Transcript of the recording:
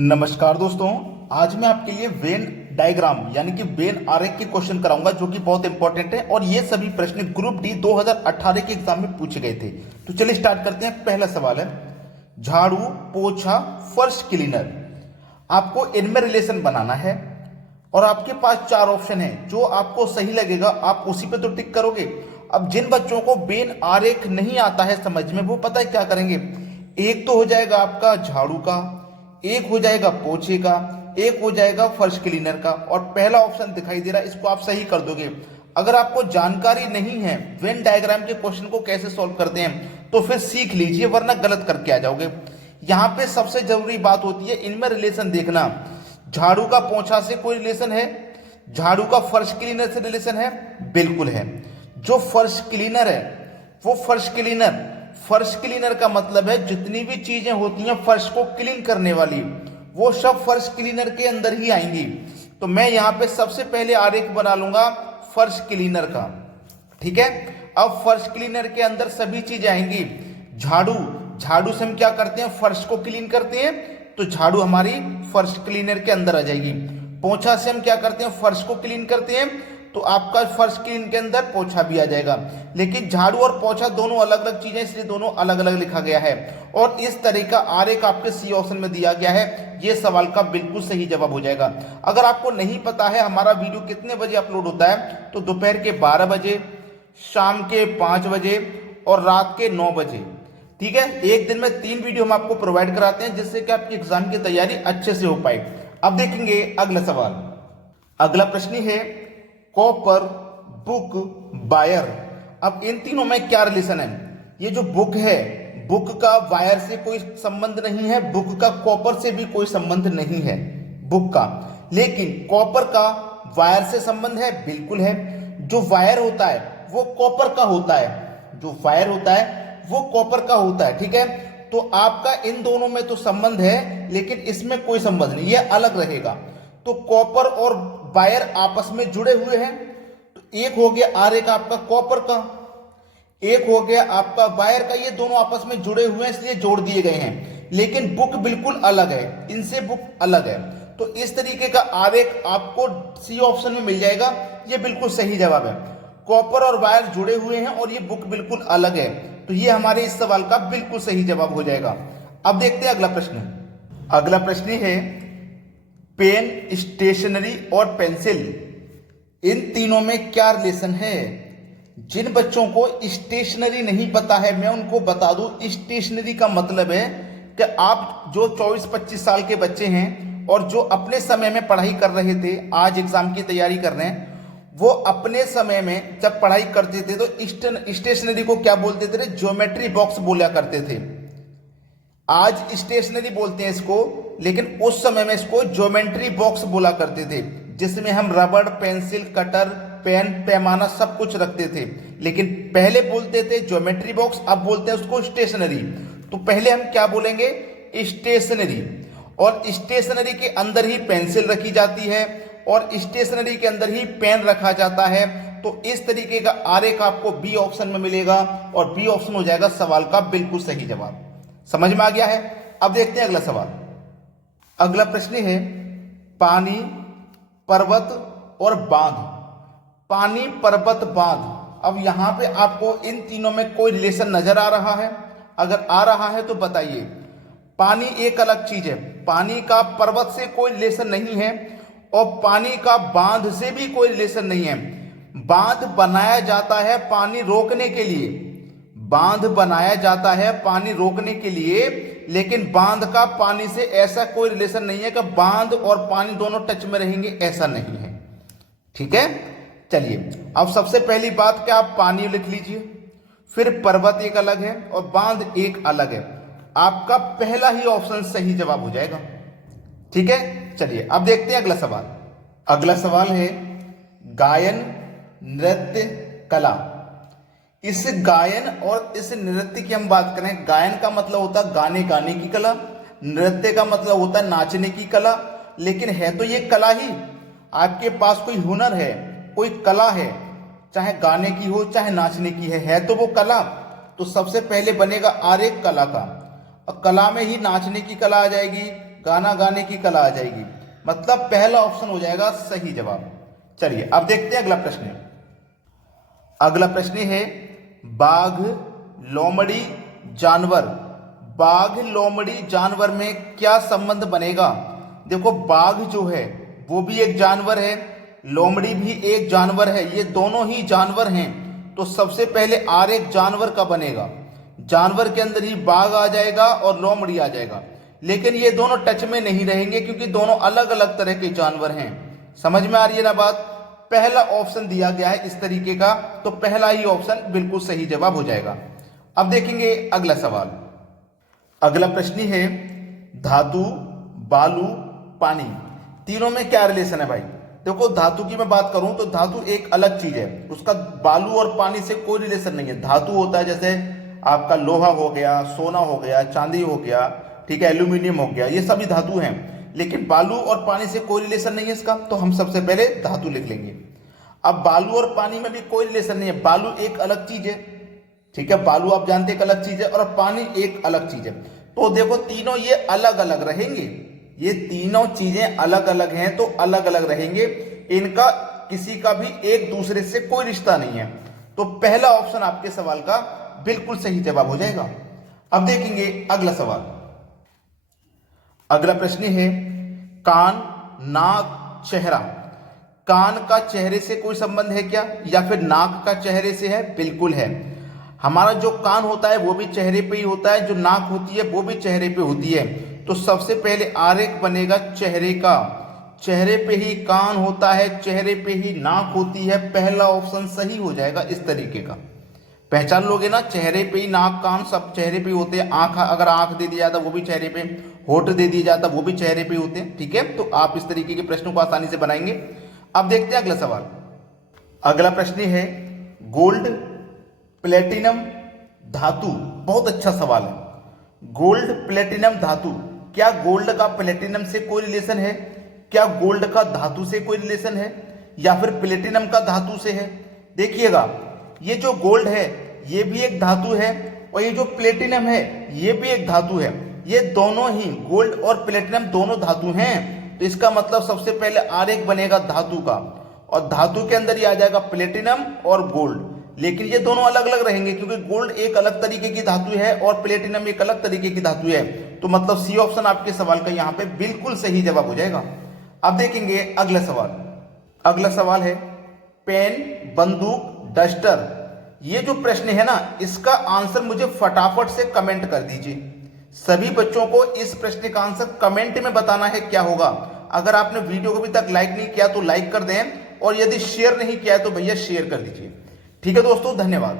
नमस्कार दोस्तों। आज मैं आपके लिए वेन डायग्राम यानी कि वेन आरेख के क्वेश्चन कराऊंगा जो कि बहुत इंपॉर्टेंट है और ये सभी प्रश्न ग्रुप डी 2018 के एग्जाम में पूछे गए थे। तो चलिए स्टार्ट करते हैं। पहला सवाल है, झाड़ू, पोछा, फर्श क्लीनर, आपको इनमें रिलेशन बनाना है और आपके पास चार ऑप्शन है। जो आपको सही लगेगा आप उसी पे तो टिक करोगे। अब जिन बच्चों को वेन आरेख नहीं आता है समझ में, वो पता है क्या करेंगे, एक तो हो जाएगा आपका झाड़ू का, एक हो जाएगा पोछे का, एक हो जाएगा फर्श क्लीनर का, और पहला ऑप्शन दिखाई दे रहा है, इसको आप सही कर दोगे। अगर आपको जानकारी नहीं है वेन डायग्राम के क्वेश्चन को कैसे सॉल्व करते हैं तो फिर सीख लीजिए, वरना गलत करके आ जाओगे। यहां पे सबसे जरूरी बात होती है इनमें रिलेशन देखना। झाड़ू का पोछा से कोई रिलेशन है, झाड़ू का फर्श क्लीनर से रिलेशन है, बिल्कुल है। जो फर्श क्लीनर है वो फर्श क्लीनर का मतलब है जितनी भी चीजें होती हैं फर्श को क्लीन करने वाली, वो सब फर्श क्लीनर के अंदर ही आएंगी। तो मैं यहां पे सबसे पहले आरेख बना लूंगा फर्श क्लीनर का, ठीक है। अब फर्श क्लीनर के अंदर सभी चीजें आएंगी। झाड़ू से हम क्या करते हैं, फर्श को क्लीन करते हैं, तो झाड़ू हमारी फर्श क्लीनर के अंदर आ जाएगी। पोछा से हम क्या करते हैं, फर्श को क्लीन करते हैं, तो आपका फर्श क्लीन के अंदर पोछा भी आ जाएगा। लेकिन झाड़ू और पोछा दोनों अलग अलग चीजें, इसलिए दोनों अलग अलग लिखा गया है। और इस तरह का आरेख आपके सी ऑप्शन में दिया गया है। यह सवाल का बिल्कुल सही जवाब हो जाएगा। अगर आपको नहीं पता है हमारा वीडियो कितने बजे अपलोड होता है, तो दोपहर के 12 बजे, शाम के 5 बजे और रात के 9 बजे, ठीक है। एक दिन में 3 वीडियो हम आपको प्रोवाइड कराते हैं जिससे कि आपकी एग्जाम की तैयारी अच्छे से हो पाए। अब देखेंगे अगला सवाल। अगला प्रश्न है कॉपर, बुक, वायर। अब इन तीनों में क्या रिलेशन है। ये जो बुक है, बुक का वायर से कोई संबंध नहीं है, बुक का कॉपर से भी कोई संबंध नहीं है बुक का, लेकिन कॉपर का वायर से संबंध है, बिल्कुल है। जो वायर होता है वो कॉपर का होता है, जो वायर होता है वो कॉपर का होता है, ठीक है। तो आपका इन दोनों में तो संबंध है लेकिन इसमें कोई संबंध नहीं, ये अलग रहेगा। तो कॉपर और वायर आपस में जुड़े हुए हैं, तो एक हो गया आरेख आपका कॉपर का, एक हो गया आपका वायर का, ये दोनों आपस में जुड़े हुए हैं इसलिए जोड़ दिए गए हैं। लेकिन बुक बिल्कुल अलग है, इनसे बुक अलग है। तो इस तरीके का आरेख आपको सी ऑप्शन में मिल जाएगा, ये बिल्कुल सही जवाब है। कॉपर और वायर जुड़े हुए हैं और ये बुक बिल्कुल अलग है, तो ये हमारे इस सवाल का बिल्कुल सही जवाब हो जाएगा। अब देखते हैं अगला प्रश्न। अगला प्रश्न है पेन, स्टेशनरी और पेंसिल, इन तीनों में क्या रिलेशन है। जिन बच्चों को स्टेशनरी नहीं पता है मैं उनको बता दूं, स्टेशनरी का मतलब है कि आप जो 24-25 साल के बच्चे हैं और जो अपने समय में पढ़ाई कर रहे थे, आज एग्जाम की तैयारी कर रहे हैं, वो अपने समय में जब पढ़ाई करते थे तो स्टेशनरी को क्या बोलते थे, ज्योमेट्री बॉक्स बोला करते थे। आज स्टेशनरी बोलते हैं इसको, लेकिन उस समय में इसको ज्योमेट्री बॉक्स बोला करते थे, जिसमें हम रबड़, पेंसिल, कटर, पेन, पैमाना सब कुछ रखते थे। लेकिन पहले बोलते थे ज्योमेट्री बॉक्स, अब बोलते हैं उसको स्टेशनरी। तो पहले हम क्या बोलेंगे, स्टेशनरी। और स्टेशनरी के अंदर ही पेंसिल रखी जाती है और स्टेशनरी के अंदर ही पेन रखा जाता है। तो इस तरीके का आरेख आपको बी ऑप्शन में मिलेगा और बी ऑप्शन हो जाएगा सवाल का बिल्कुल सही जवाब। समझ में आ गया है। अब देखते हैं अगला सवाल। अगला प्रश्न है पानी, पर्वत और बांध। पानी, पर्वत, बांध। अब यहां पे आपको इन तीनों में कोई रिलेशन नजर आ रहा है? अगर आ रहा है तो बताइए। पानी एक अलग चीज है, पानी का पर्वत से कोई रिलेशन नहीं है और पानी का बांध से भी कोई रिलेशन नहीं है। बांध बनाया जाता है पानी रोकने के लिए, बांध बनाया जाता है पानी रोकने के लिए, लेकिन बांध का पानी से ऐसा कोई रिलेशन नहीं है कि बांध और पानी दोनों टच में रहेंगे, ऐसा नहीं है, ठीक है। चलिए अब सबसे पहली बात क्या, आप पानी लिख लीजिए, फिर पर्वत एक अलग है और बांध एक अलग है। आपका पहला ही ऑप्शन सही जवाब हो जाएगा, ठीक है। चलिए अब देखते हैं अगला सवाल। अगला सवाल है गायन, नृत्य, कला। इस गायन और इस नृत्य की हम बात करें, गायन का मतलब होता है गाने की कला, नृत्य का मतलब होता है नाचने की कला। लेकिन है तो ये कला ही, आपके पास कोई हुनर है, कोई कला है, चाहे गाने की हो चाहे नाचने की है तो वो कला। तो सबसे पहले बनेगा आरेख कला का, और कला में ही नाचने की कला आ जाएगी, गाना गाने की कला आ जाएगी। मतलब पहला ऑप्शन हो जाएगा सही जवाब। चलिए अब देखते हैं अगला प्रश्न। अगला प्रश्न है बाघ लोमड़ी जानवर। बाघ लोमड़ी जानवर में क्या संबंध बनेगा? देखो बाघ जो है वो भी एक जानवर है, लोमड़ी भी एक जानवर है, ये दोनों ही जानवर हैं। तो सबसे पहले आरेख जानवर का बनेगा, जानवर के अंदर ही बाघ आ जाएगा और लोमड़ी आ जाएगा। लेकिन ये दोनों टच में नहीं रहेंगे क्योंकि दोनों अलग अलग तरह के जानवर हैं। समझ में आ रही है ना बात? पहला ऑप्शन दिया गया है इस तरीके का, तो पहला ही ऑप्शन बिल्कुल सही जवाब हो जाएगा। अब देखेंगे अगला सवाल। अगला प्रश्न है धातु, बालू, पानी, तीनों में क्या रिलेशन है भाई? देखो धातु की मैं बात करूं तो धातु एक अलग चीज है, उसका बालू और पानी से कोई रिलेशन नहीं है। धातु होता है जैसे आपका लोहा हो गया, सोना हो गया, चांदी हो गया, ठीक है, एल्यूमिनियम हो गया, ये सभी धातु हैं। लेकिन बालू और पानी से कोई रिलेशन नहीं है इसका, तो हम सबसे पहले धातु लिख लेंगे। अब बालू और पानी में भी कोई रिलेशन नहीं है, बालू एक अलग चीज है, ठीक है, बालू आप जानते एक अलग चीज है और पानी एक अलग चीज है। तो देखो तीनों ये अलग अलग रहेंगे, ये तीनों चीजें अलग अलग हैं तो अलग अलग रहेंगे, इनका किसी का भी एक दूसरे से कोई रिश्ता नहीं है। तो पहला ऑप्शन आपके सवाल का बिल्कुल सही जवाब हो जाएगा। अब देखेंगे अगला सवाल। अगला प्रश्न है कान, नाक, चेहरा। कान का चेहरे से कोई संबंध है क्या, या फिर नाक का चेहरे से है? बिल्कुल है। हमारा जो कान होता है वो भी चेहरे पे ही होता है, जो नाक होती है वो भी चेहरे पे होती है। तो सबसे पहले आरेख बनेगा चेहरे का, चेहरे पे ही कान होता है, चेहरे पे ही नाक होती है। पहला ऑप्शन सही हो जाएगा इस तरीके का। पहचान लोगे ना, चेहरे पे ही नाक कान सब चेहरे पे होते हैं। आंख, अगर आंख दे दिया जाता वो भी चेहरे पे, होठ दे दिया जाता वो भी चेहरे पे होते हैं, ठीक है। तो आप इस तरीके के प्रश्नों को आसानी से बनाएंगे। अब देखते हैं अगला सवाल। अगला प्रश्न है गोल्ड, प्लेटिनम, धातु। बहुत अच्छा सवाल है। गोल्ड, प्लेटिनम, धातु, क्या गोल्ड का प्लेटिनम से कोई रिलेशन है? क्या गोल्ड का धातु से कोई रिलेशन है, या फिर प्लेटिनम का धातु से है? देखिएगा ये जो गोल्ड है ये भी एक धातु है और ये जो प्लेटिनम है ये भी एक धातु है। ये दोनों ही, गोल्ड और प्लेटिनम दोनों धातु हैं। तो इसका मतलब सबसे पहले आरेख बनेगा धातु का, और धातु के अंदर ही आ जाएगा प्लेटिनम और गोल्ड। लेकिन ये दोनों अलग अलग रहेंगे क्योंकि गोल्ड एक अलग तरीके की धातु है और प्लेटिनम एक अलग तरीके की धातु है। तो मतलब सी ऑप्शन आपके सवाल का यहाँ पे बिल्कुल सही जवाब हो जाएगा। अब देखेंगे अगला सवाल। अगला सवाल है पेन, बंदूक, डस्टर। ये जो प्रश्न है ना, इसका आंसर मुझे फटाफट से कमेंट कर दीजिए। सभी बच्चों को इस प्रश्न का आंसर कमेंट में बताना है क्या होगा। अगर आपने वीडियो को अभी तक लाइक नहीं किया तो लाइक कर दें, और यदि शेयर नहीं किया है तो भैया शेयर कर दीजिए। ठीक है दोस्तों, धन्यवाद।